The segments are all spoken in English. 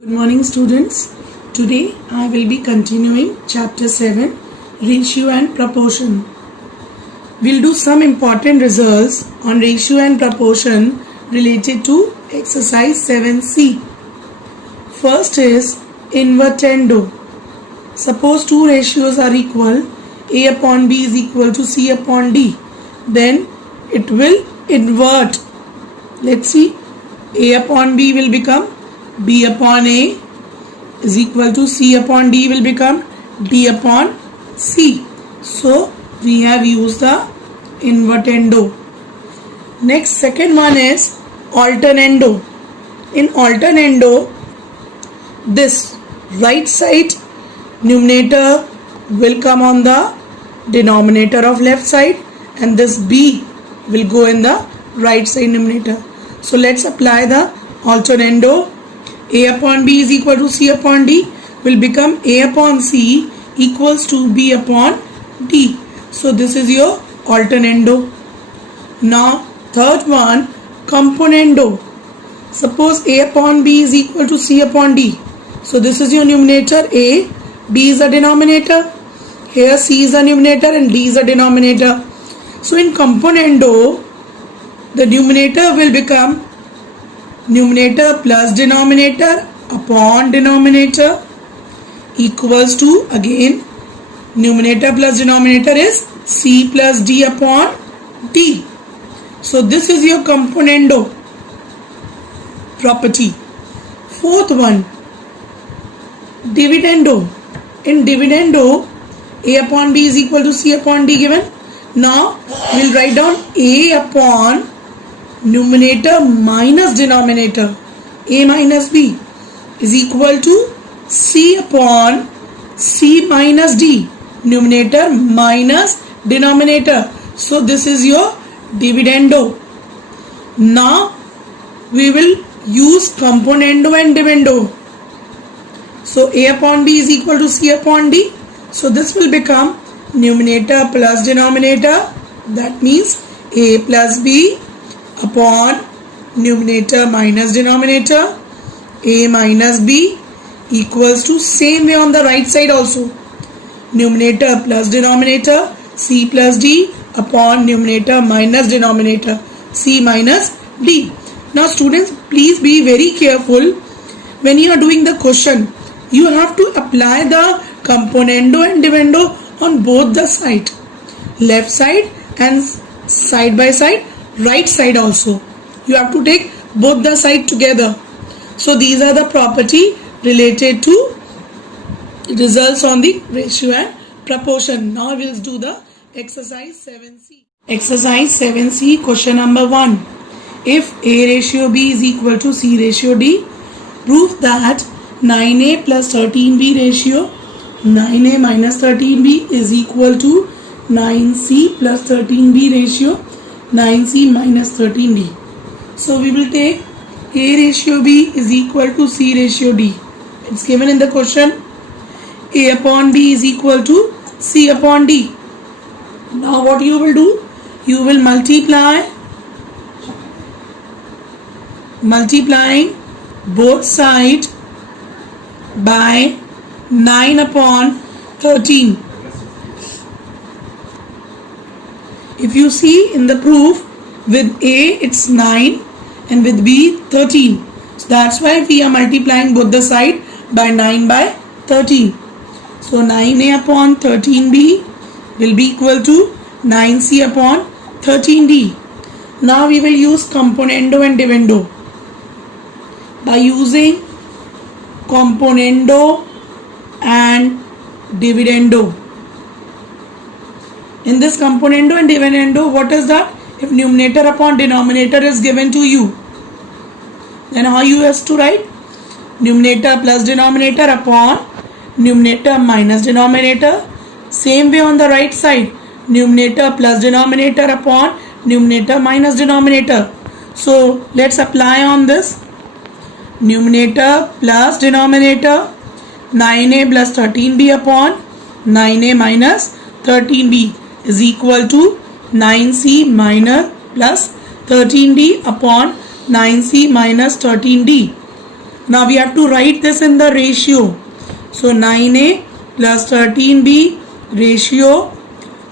Good morning students. Today I will be continuing chapter 7 ratio and proportion. We'll do some important results on ratio and proportion related to exercise 7C. First is invertendo. Suppose two ratios are equal, A upon B is equal to C upon D. Then it will invert. Let's see. A upon B will become B upon A is equal to C upon D will become D upon C. So we have used the invertendo. Next, second one is alternando. In alternando, this right side numerator will come on the denominator of left side and this B will go in the right side numerator. So let's apply the alternando. A upon B is equal to C upon D will become A upon C equals to B upon D. So this is your alternando. Now third one, componendo. Suppose A upon B is equal to C upon D. So this is your numerator A, B is the denominator. Here C is the numerator and D is the denominator. So in componendo, the numerator will become numerator plus denominator upon denominator equals to, again, numerator plus denominator is C plus D upon D. So this is your componendo property. Fourth one, dividendo. In dividendo, A upon B is equal to C upon D given. Now we'll write down A upon numerator minus denominator, A minus B is equal to C upon C minus D, numerator minus denominator. So this is your dividendo. Now we will use componendo and dividendo. So A upon B is equal to C upon D. So this will become numerator plus denominator, that means A plus B upon numerator minus denominator, A minus B equals to, same way on the right side also, numerator plus denominator, C plus D upon numerator minus denominator, C minus D. Now students, please be very careful when you are doing the question. You have to apply the componendo and dividendo on both the side, left side and side by side, right side also. You have to take both the side together. So these are the property related to results on the ratio and proportion. Now we will do the exercise 7C. Exercise 7C, question number 1. If A ratio B is equal to C ratio D, prove that 9A plus 13B ratio 9A minus 13B is equal to 9C plus 13B ratio 9C minus 13D. So we will take A ratio B is equal to C ratio D. It's given in the question. A upon B is equal to C upon D. Now what you will do? You will multiplying both sides by 9 upon 13. If you see in the proof, with A it's 9 and with B 13. So that's why we are multiplying both the side by 9 by 13. So 9A upon 13B will be equal to 9C upon 13D. Now we will use componendo and dividendo. By using componendo and dividendo. In this componendo and dividendo, what is that? If numerator upon denominator is given to you, then how you have to write? Numerator plus denominator upon numerator minus denominator. Same way on the right side, numerator plus denominator upon numerator minus denominator. So let's apply on this. Numerator plus denominator, 9A plus 13B upon 9A minus 13B is equal to 9C minus plus 13D upon 9C minus 13D. Now we have to write this in the ratio. So 9a plus 13b ratio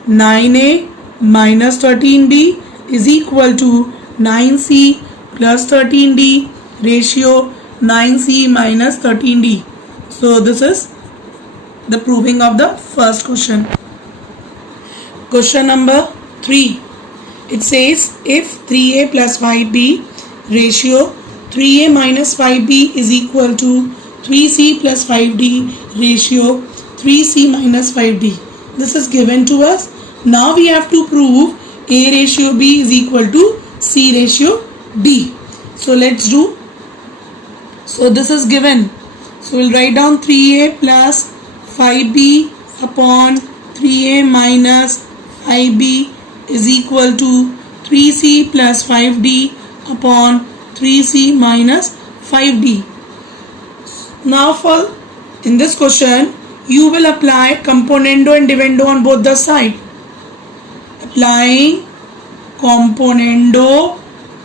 9a minus 13b is equal to 9c plus 13d ratio 9c minus 13d. So this is the proving of the first question. Question number 3. It says if 3a plus 5b ratio 3a minus 5b is equal to 3c plus 5d ratio 3c minus 5d. This is given to us. Now we have to prove a ratio b is equal to c ratio d. So let's do. So this is given. So we'll write down 3a plus 5b upon 3a minus 5b is equal to 3c plus 5d upon 3c minus 5d. Now for in this question you will apply componendo and dividendo on both the side. Applying componendo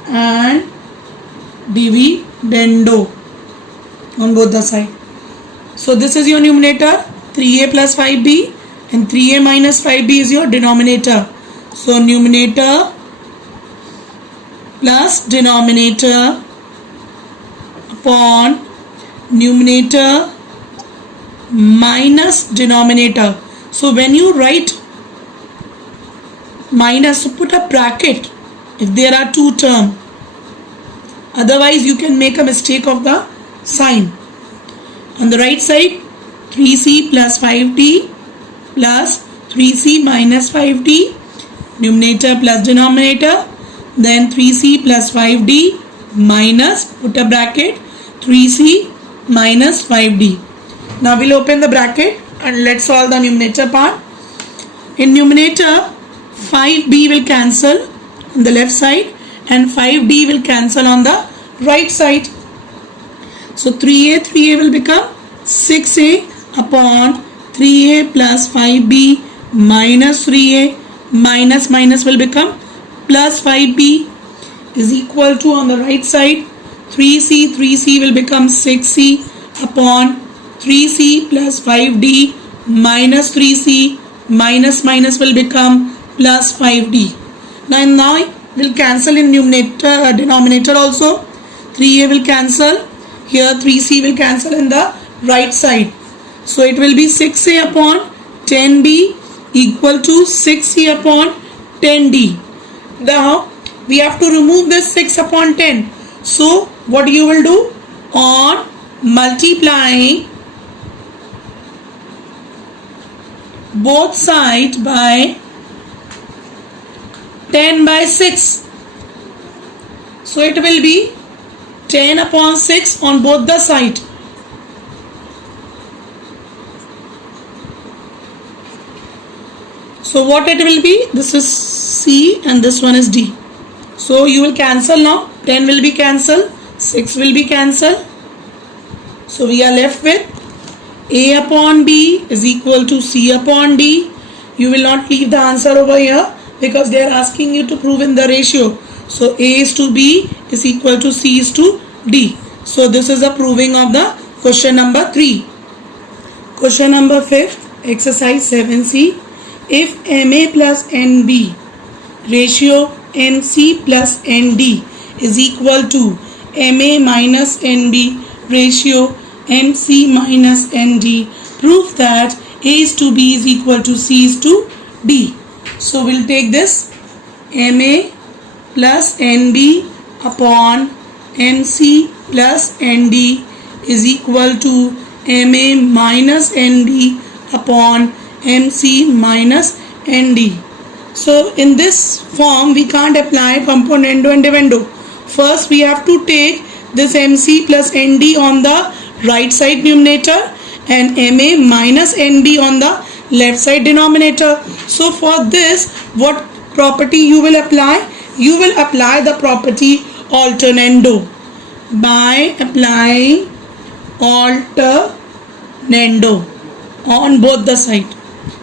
and dividendo on both the side. So this is your numerator 3a plus 5b and 3a minus 5b is your denominator. So numerator plus denominator upon numerator minus denominator. So when you write minus, so put a bracket if there are two terms. Otherwise you can make a mistake of the sign. On the right side 3c plus 5d plus 3c minus 5d, numerator plus denominator, then 3c plus 5d minus, put a bracket, 3c minus 5d. Now we'll open the bracket and let's solve the numerator part. In numerator 5b will cancel on the left side and 5d will cancel on the right side. So 3a will become 6a upon 3a plus 5b minus 3a minus minus will become plus 5b is equal to on the right side 3c will become 6c upon 3c plus 5d minus 3c minus minus will become plus 5d. Now will cancel in numerator denominator also. 3a will cancel here, 3c will cancel in the right side. So it will be 6a upon 10b equal to 6c upon 10d. Now we have to remove this 6 upon 10. So what you will do, on multiplying both sides by 10 by 6. So it will be 10 upon 6 on both the side. So what it will be, this is C and this one is D. So you will cancel now, 10 will be cancelled, 6 will be cancelled. So we are left with A upon B is equal to C upon D. You will not leave the answer over here because they are asking you to prove in the ratio. So A is to B is equal to C is to D. So this is a proving of the question number 3. Question number 5, exercise 7C. If MA plus NB ratio MC plus ND is equal to MA minus NB ratio MC minus ND, prove that A is to B is equal to C is to D. So we'll take this MA plus NB upon MC plus ND is equal to MA minus ND upon MC minus ND. So in this form we can't apply componendo and dividendo. First we have to take this MC plus ND on the right side numerator and MA minus ND on the left side denominator. So for this, what property you will apply? You will apply the property alternando by applying alternando on both the side.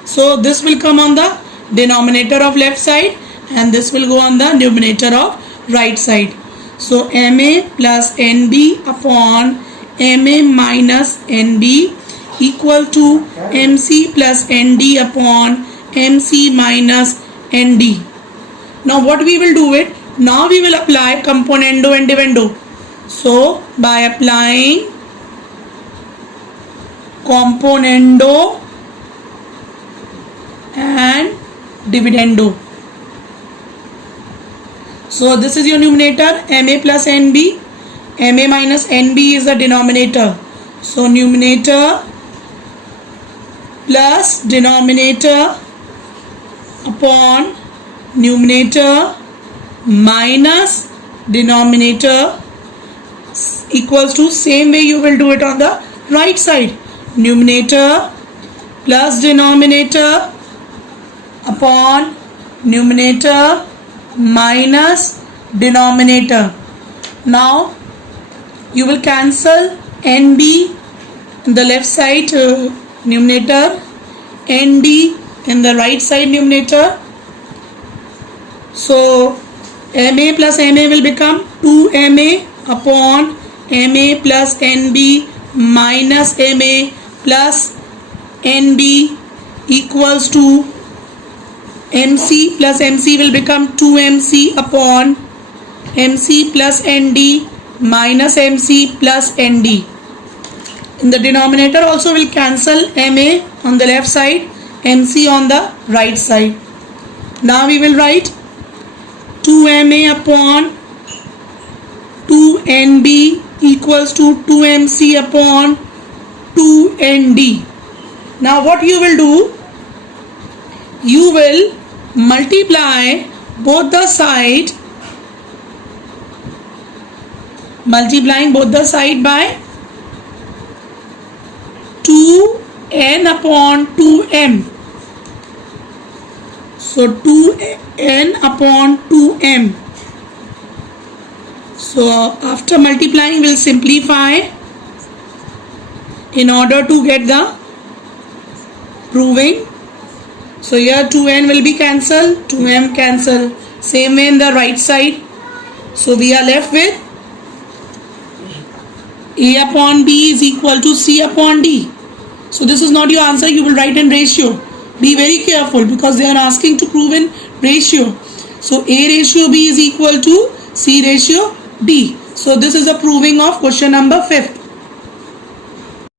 So this will come on the denominator of left side and this will go on the numerator of right side. So MA plus NB upon MA minus NB equal to MC plus ND upon MC minus ND. Now what we will do it? Now we will apply componendo and dividendo. So by applying componendo and dividendo. So this is your numerator, MA plus NB. MA minus NB is the denominator. So numerator plus denominator upon numerator minus denominator equals to, same way you will do it on the right side. Numerator plus denominator upon numerator minus denominator. Now you will cancel NB in the left side numerator, ND in the right side numerator. So MA plus MA will become 2MA upon MA plus NB minus MA plus NB equals to MC plus MC will become 2MC upon MC plus ND minus MC plus ND. In the denominator also will cancel MA on the left side, MC on the right side. Now we will write 2MA upon 2NB equals to 2MC upon 2ND. Now what you will do? You will multiply both the side, multiplying both the side by 2n upon 2m. So 2n upon 2m. So after multiplying we'll simplify in order to get the proving. So here 2n will be cancelled, 2m cancel. Same way in the right side. So we are left with A upon B is equal to C upon D. So this is not your answer, you will write in ratio. Be very careful because they are asking to prove in ratio. So A ratio B is equal to C ratio D. So this is a proving of question number 5.